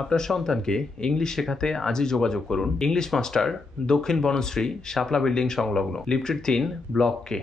আপনার সন্তানকে ইংলিশ শেখাতে আজই যোগাযোগ করুন ইংলিশ মাস্টার, দক্ষিণ বনশ্রী, শাপলা বিল্ডিং সংলগ্ন, লিফটের 3, ব্লক কে।